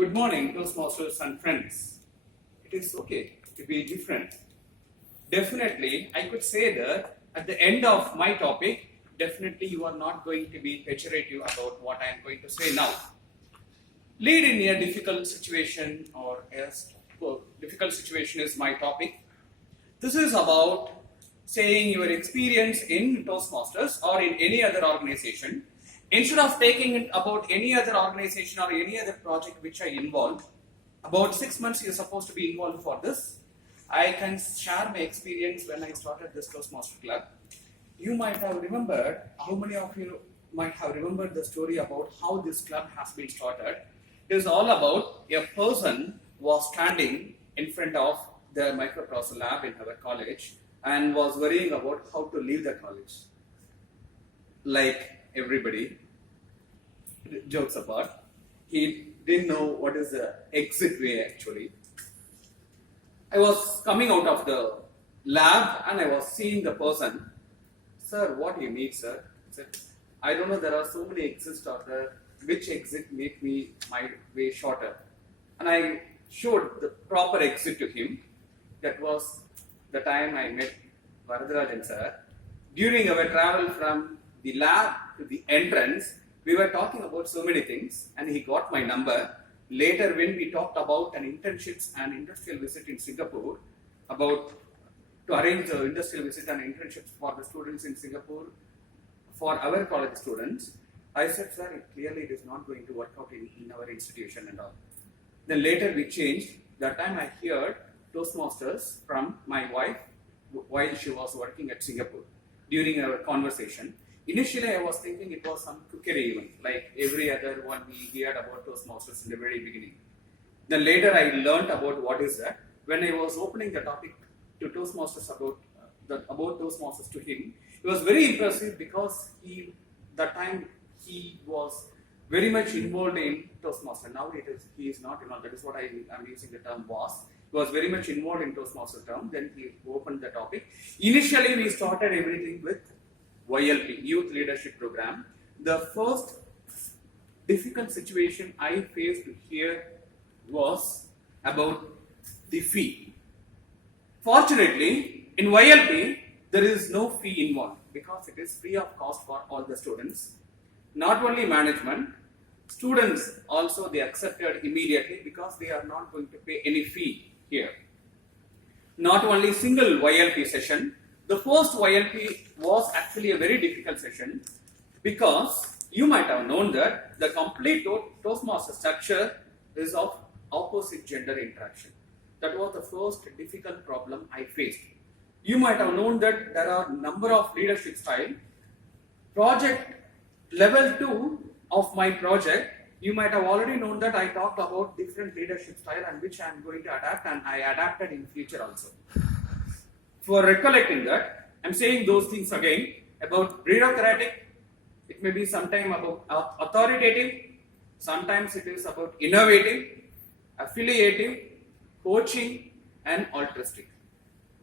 Good morning, Toastmasters and friends. It is okay to be different. Definitely, I could say that at the end of my topic, definitely you are not going to be pejorative about what I am going to say now. Lead in a difficult situation or difficult situation is my topic. This is about saying your experience in Toastmasters or in any other organization. Instead of taking it about any other organization or any other project which I involved, about 6 months you're supposed to be involved for this. I can share my experience when I started this Toastmaster Club. You might have remembered, how many of you might have remembered the story about how this club has been started? It is all about a person was standing in front of the microprocessor lab in our college and was worrying about how to leave the college. Like everybody, jokes apart, he didn't know what is the exit way actually. I was coming out of the lab and I was seeing the person. Sir, what do you need, sir? I said, I don't know, there are so many exits out there. Which exit make me my way shorter? And I showed the proper exit to him. That was the time I met Varadarajan sir. During our travel from the lab to the entrance, we were talking about so many things and he got my number. Later when we talked about an internships and industrial visit in Singapore, about to arrange the industrial visit and internships for the students in Singapore, for our college students, I said, sir, clearly it is not going to work out in our institution and all. Then later we changed. That time I heard Toastmasters from my wife while she was working at Singapore during our conversation. Initially I was thinking it was some cookery event, like every other one we heard about Toastmasters in the very beginning. Then later I learned about what is that. When I was opening the topic to Toastmasters about Toastmasters to him, it was very impressive because that time he was very much involved in Toastmaster. Now he is not involved. That is what I am using the term was. He was very much involved in Toastmaster term. Then he opened the topic. Initially we started everything with YLP, Youth Leadership Program. The first difficult situation I faced here was about the fee. Fortunately, in YLP, there is no fee involved because it is free of cost for all the students. Not only management, students also they accepted immediately because they are not going to pay any fee here. Not only single YLP session, the first YLP was actually a very difficult session because you might have known that the complete Toastmaster structure is of opposite gender interaction. That was the first difficult problem I faced. You might have known that there are number of leadership style. Project level 2 of my project, you might have already known that I talked about different leadership style and which I am going to adapt, and I adapted in future also. For recollecting that, I am saying those things again about bureaucratic. It may be sometime about authoritative, sometimes it is about innovative, affiliative, coaching, and altruistic.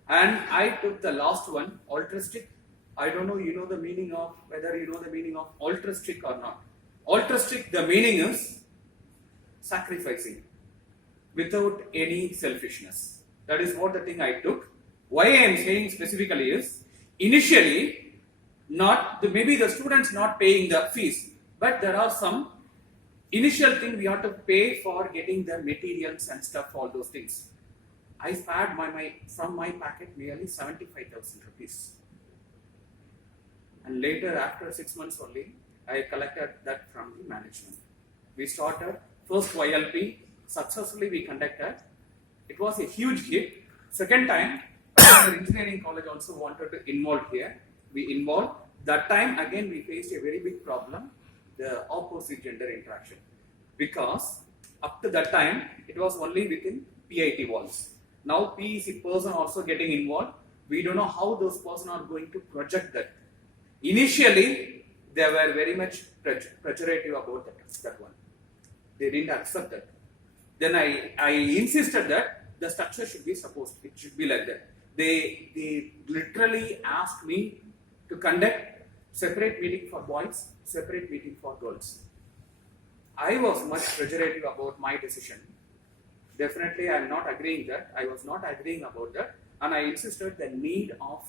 And I took the last one, altruistic. I don't know whether you know the meaning of altruistic or not. Altruistic, the meaning is sacrificing without any selfishness. That is what the thing I took. Why I am saying specifically is, initially, maybe the students not paying the fees, but there are some initial thing we have to pay for getting the materials and stuff, all those things. I spared from my packet nearly 75,000 rupees. And later, after 6 months only, I collected that from the management. We started first YLP, successfully we conducted. It was a huge hit. Second time, our engineering college also wanted to involve here. We involved. That time again we faced a very big problem, the opposite gender interaction. Because up to that time, it was only within PIT walls. Now PEC person also getting involved. We don't know how those persons are going to project that. Initially, they were very much pejorative about that one. They didn't accept that. Then I insisted that the structure should be it should be like that. They literally asked me to conduct separate meeting for boys, separate meeting for girls. I was much pejorative about my decision. Definitely, I am not agreeing that. I was not agreeing about that, and I insisted the need of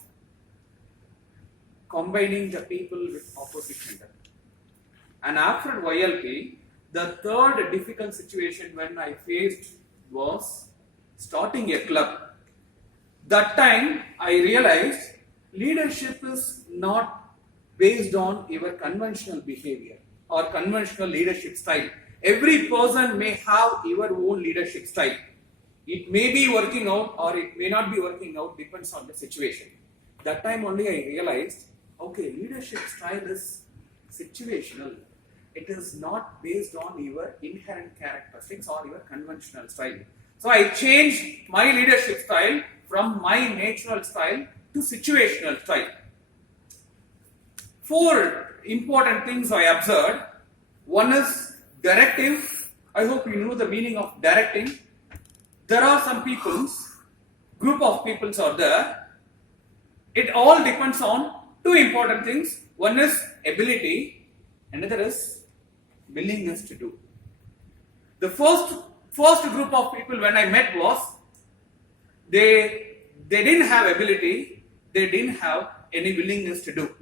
combining the people with opposite gender. And after YLP, the third difficult situation when I faced was starting a club. That time I realized leadership is not based on your conventional behavior or conventional leadership style. Every person may have your own leadership style. It may be working out or it may not be working out, depends on the situation. That time only I realized, okay, leadership style is situational. It is not based on your inherent characteristics or your conventional style. So I changed my leadership style from my natural style to situational style. 4 important things I observed. One is directive. I hope you know the meaning of directing. There are some group of peoples are there. It all depends on 2 important things. One is ability, another is willingness to do. The first group of people when I met was they didn't have ability, they didn't have any willingness to do.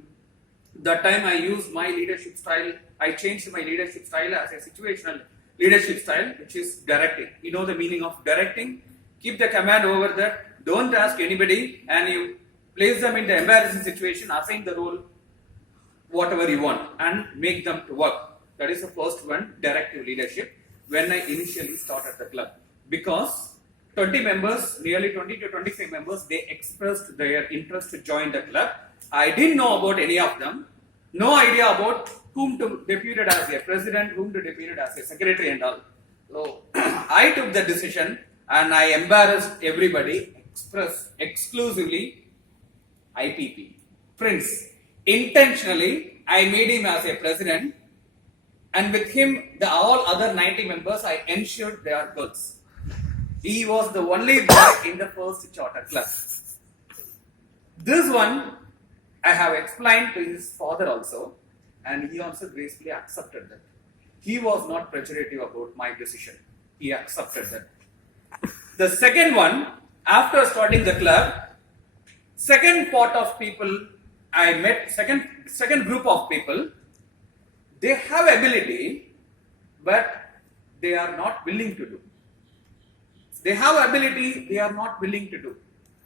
That time I used my leadership style. I changed my leadership style as a situational leadership style, which is directing. You know the meaning of directing? Keep the command over there. Don't ask anybody, and you place them in the embarrassing situation, assign the role, whatever you want, and make them to work. That is the first one, directive leadership, when I initially started the club. Because 20 members, nearly 20 to 25 members, they expressed their interest to join the club. I didn't know about any of them. No idea about whom to depute as a president, whom to depute as a secretary and all. So I took the decision and I embarrassed everybody, exclusively IPP. Prince. Intentionally, I made him as a president, and with him, all other 90 members, I ensured they are girls. He was the only boy in the first charter club. This one, I have explained to his father also, and he also gracefully accepted that. He was not pejorative about my decision. He accepted that. The second one, after starting the club, second part of people I met, second group of people, they have ability, but they are not willing to do. They have ability, they are not willing to do.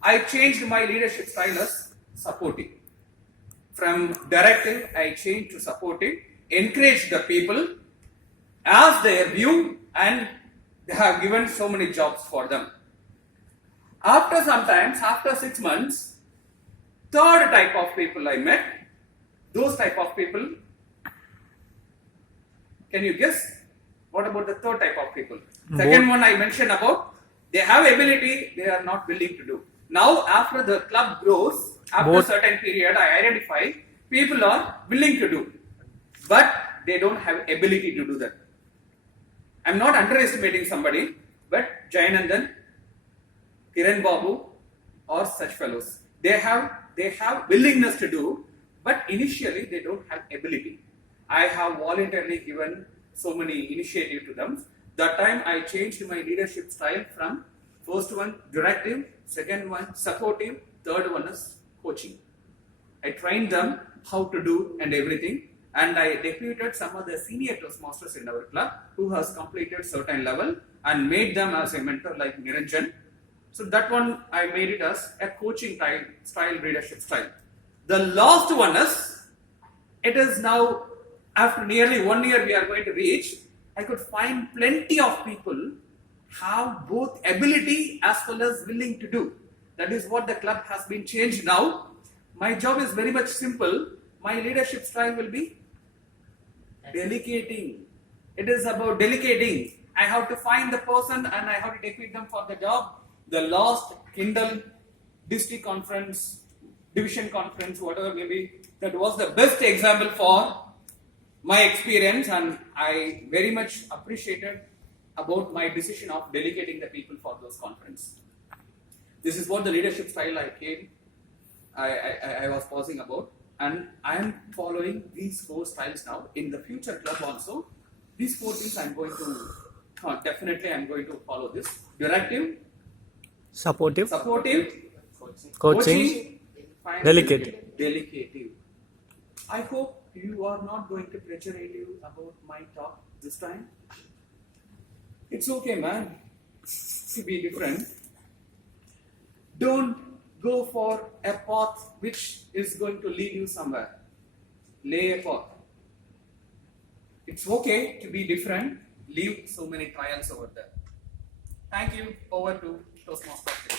I changed my leadership style as supporting. From directing, I changed to supporting, encourage the people, ask their view, and they have given so many jobs for them. After 6 months, third type of people I met, those type of people, can you guess? What about the third type of people? Second one I mentioned about, they have ability, they are not willing to do. Now after the club grows, after a certain period I identify, people are willing to do, but they don't have ability to do that. I'm not underestimating somebody, but Jayanandan, Kiran Babu, or such fellows, they have willingness to do, but initially they don't have ability. I have voluntarily given so many initiative to them. That time I changed my leadership style from first one directive, second one supportive, third one is coaching. I trained them how to do and everything, and I deputed some of the senior Toastmasters in our club who has completed certain level and made them as a mentor like Niranjan. So that one I made it as a coaching style leadership style. The last one is, it is now after nearly 1 year we are going to reach, I could find plenty of people have both ability as well as willing to do. That is what the club has been changed now. My job is very much simple. My leadership style will be delegating. It is about delegating. I have to find the person and I have to depute them for the job. The last Kindle district conference, division conference, whatever maybe, that was the best example for my experience, and I very much appreciated about my decision of delegating the people for those conference. This is what the leadership style I was pausing about, and I am following these 4 styles now. In the future club also, These four things I'm going to, definitely I'm going to follow this. Directive, Supportive, supportive, coaching, finally, delicate. delicative. I hope you are not going to pressure you about my talk this time. It's okay, man, to be different. Don't go for a path which is going to lead you somewhere. Lay a path. It's okay to be different. Leave so many trials over there. Thank you. Over to Toastmaster.